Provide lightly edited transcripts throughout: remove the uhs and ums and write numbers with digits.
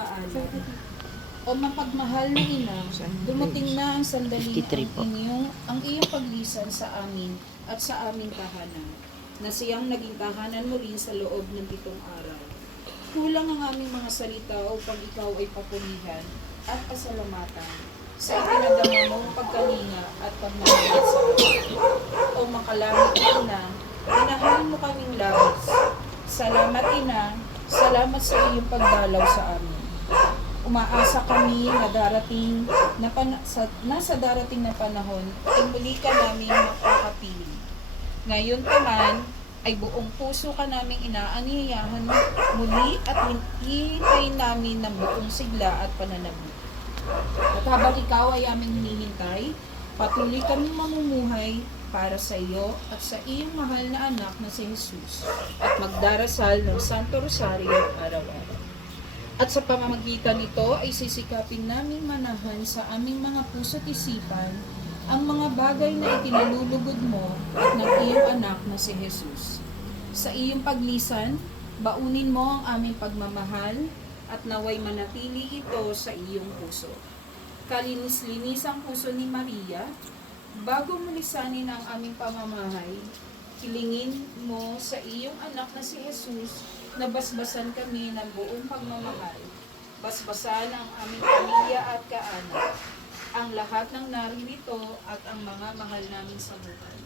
kaanak. O mapagmahal na ina, dumating na ang sandali ang iyong paglisan sa amin at sa aming tahanan, na siyang naging tahanan mo rin sa loob ng 7 araw. Kulang ang aming mga salita upang ikaw ay papurihan at pasalamatan sa ipinadama mong pagkalinga at pagmamahal sa amin. O makalangit na ina, inahalin mo kaming labis. Salamat ina, salamat sa iyong pagdalaw sa amin. Umaasa kami na sa darating na panahon ay muli ka namin makakapili. Ngayon pa man ay buong puso ka naming inaanyayahan muli at hinihintay namin ng buong sigla at pananabik. At habang ikaw ay aming hinihintay, patuloy kaming mamumuhay para sa iyo at sa iyong mahal na anak na si Jesus at magdarasal ng Santo Rosario araw-araw. At sa pamamagitan nito ay sisikapin naming manahan sa aming mga puso't isipan ang mga bagay na itinalulugod mo at ng iyong anak na si Jesus. Sa iyong paglisan, baunin mo ang aming pagmamahal at naway manatili ito sa iyong puso. Kalinis-linis ang puso ni Maria, bago mo lisanin ang aming pamamahay, hilingin mo sa iyong anak na si Jesus na basbasan kami ng buong pagmamahal. Basbasan ang aming pamilya at kaanak, ang lahat ng naririto at ang mga mahal namin sa buhay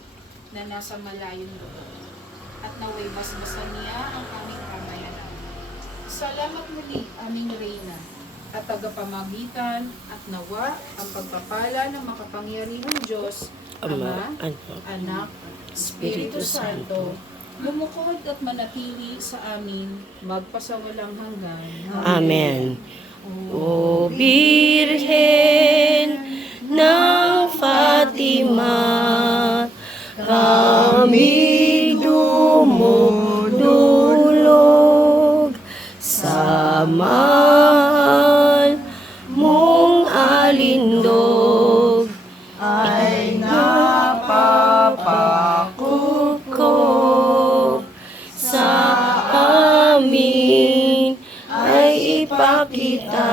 na nasa malayong lugar. At naway basbasan niya ang aming kamayanan. Salamat muli, aming Reyna at tagapamagitan, at nawa ang pagpapala ng makapangyarihang Diyos, Ama, Anak, Espiritu Santo, lumukod at manatili sa amin magpasawalang hanggan. Amen. O Birhen ng Fatima, kami dumudulog sa mahal mong alindog, ay napapakupkop sa amin ay ipakita